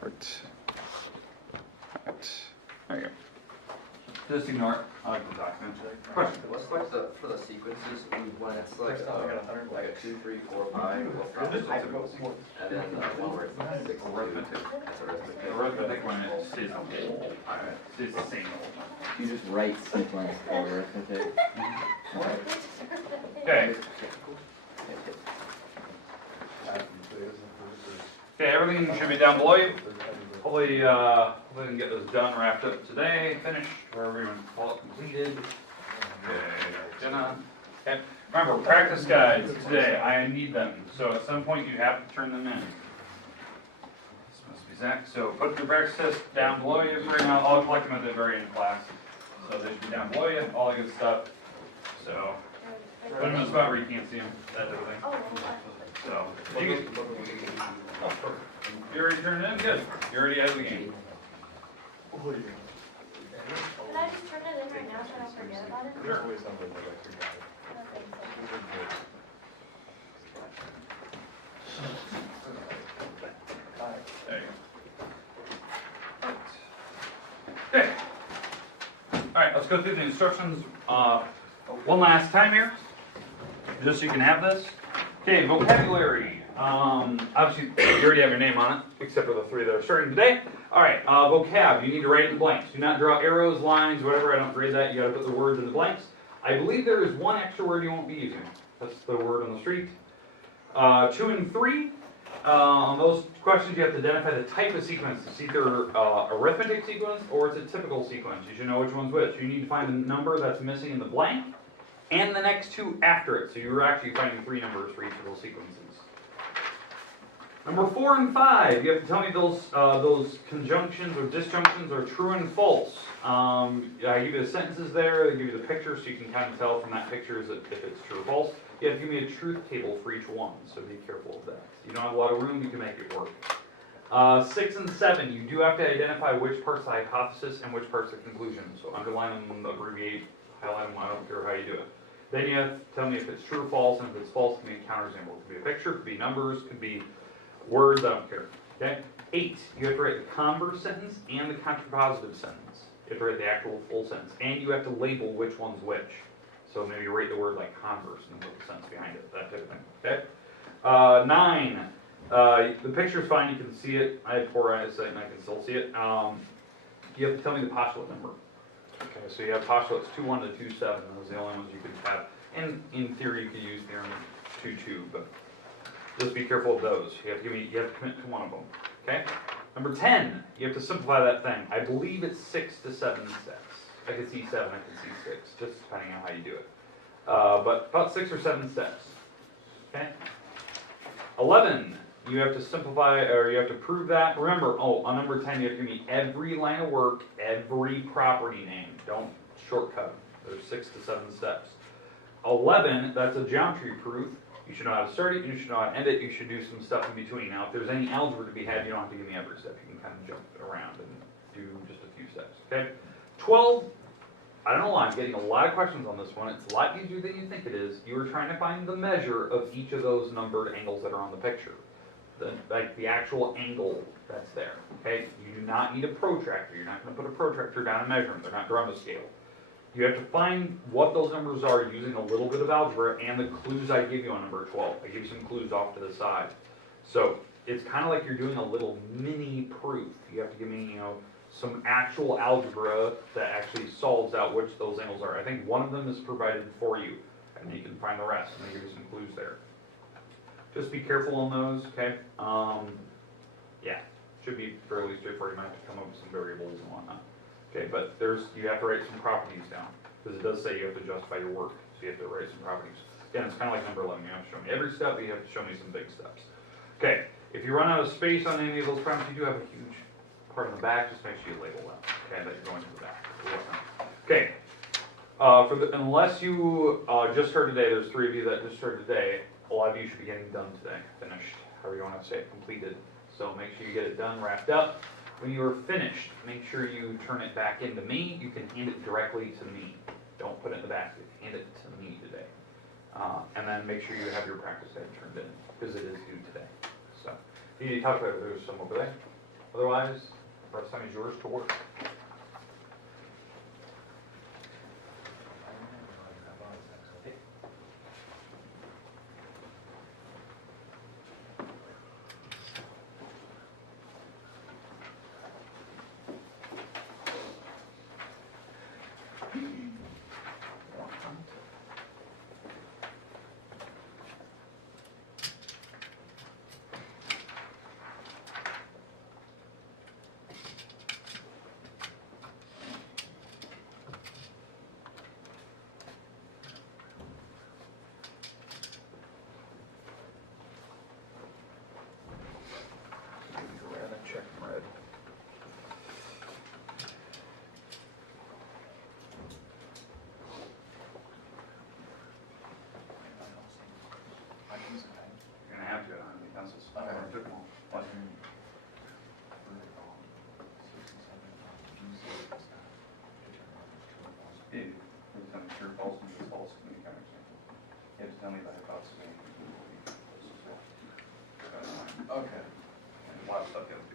Perfect. Alright. There you go. Just ignore it. I like the document. Question? What's like for the sequences when it's like a 2, 3, 4, 5, and then one where it's like 6, 2, Arithmetic. that's arithmetic. Arithmetic when it stays on the whole. Alright. Stays the same whole time. You just write sequence for arithmetic. Okay. Okay, everything should be down below you. Hopefully, we can get this done, wrapped up today, finished, wherever you want to call it, completed. Okay, okay. Remember, practice guides today, I need them. So at some point you have to turn them in. This must be Zach. So put your practice test down below you for now. I'll collect them at the very end of class. So they should be down below you, all the good stuff. So put them in a spot where you can't see them, that type of thing. So, you already turned it in? Good. You're already out of the game. Can I just turn it in right now so I don't forget about it? Sure. There you go. Okay. Alright, let's go through the instructions one last time here, just so you can have this. Okay, vocabulary. Obviously, you already have your name on it, except for the 3 that are starting today. Alright, vocab, you need to write it in blanks. Do not draw arrows, lines, whatever. I don't grade that. You gotta put the words in the blanks. I believe there is one extra word you won't be using. That's the word on the street. 2 and 3. On those questions, you have to identify the type of sequence. It's either arithmetic sequence or it's a typical sequence. You should know which one's which. You need to find the number that's missing in the blank and the next 2 after it. So you're actually finding 3 numbers for each of those sequences. Number 4 and 5, you have to tell me those conjunctions or disjunctions are true and false. I give you the sentences there, I give you the picture so you can kind of tell from that picture if it's true or false. You have to give me a truth table for each one, so be careful of that. You don't have a lot of room, you can make it work. 6 and 7, you do have to identify which part's the hypothesis and which part's the conclusion. So underline them, abbreviate, highlight them, I don't care how you do it. Then you have to tell me if it's true or false, and if it's false, it can be a counterexample. It could be a picture, it could be numbers, it could be words, I don't care. Okay? 8, you have to write the converse sentence and the contrapositive sentence. You have to write the actual full sentence. And you have to label which one's which. So maybe you write the word like converse and then put the sentence behind it, that type of thing. Okay? 9, the picture's fine, you can see it. I have poor eyesight and I can still see it. You have to tell me the postulate number. Okay, so you have postulates 2-1 to 2-7. Those are the only ones you could have. And in theory, you could use theorem 2-2, but just be careful of those. You have to commit to one of them. Okay? Number 10, you have to simplify that thing. I believe it's 6 to 7 steps. I could see 7, I could see 6, just depending on how you do it. But about 6 or 7 steps. Okay? 11, you have to simplify, or you have to prove that. Remember, on number 10, you have to give me every line of work, every property name. Don't shortcut. There's 6 to 7 steps. 11, that's a geometry proof. You should know how to start it, you should know how to end it, you should do some stuff in between. Now, if there's any algebra to be had, you don't have to give me every step. You can kind of jump around and do just a few steps. Okay? 12, I don't know why I'm getting a lot of questions on this one. It's a lot easier than you think it is. You are trying to find the measure of each of those numbered angles that are on the picture. Like the actual angle that's there. Okay? You do not need a protractor. You're not going to put a protractor down and measure them. They're not drawn to scale. You have to find what those numbers are using a little bit of algebra and the clues I give you on number 12. I give you some clues off to the side. So it's kind of like you're doing a little mini proof. You have to give me, some actual algebra that actually solves out which those angles are. I think one of them is provided for you, and you can find the rest, and I give you some clues there. Just be careful on those, okay? Yeah, should be fairly straightforward. You might have to come up with some variables and whatnot. Okay, but you have to write some properties down, because it does say you have to justify your work, so you have to write some properties. Again, it's kind of like number 11. You have to show me every step, but you have to show me some big steps. Okay, if you run out of space on any of those problems, you do have a huge part in the back, just make sure you label that, okay, that you're going to the back. Okay, unless you just heard today, there's 3 of you that just heard today, a lot of you should be getting done today, finished, however you want to say it, completed. So make sure you get it done, wrapped up. When you are finished, make sure you turn it back into me. You can hand it directly to me. Don't put it in the basket, hand it to me today. And then make sure you have your practice guide turned in, because it is due today. So, if you need to talk about it, there's some over there. Otherwise, rest time is yours to work. Check red. You're gonna have to, I mean, pencils. If, every time it's true, false, it's false, can be counterexample. You have to tell me about hypothesis. Okay. And a lot of stuff you have to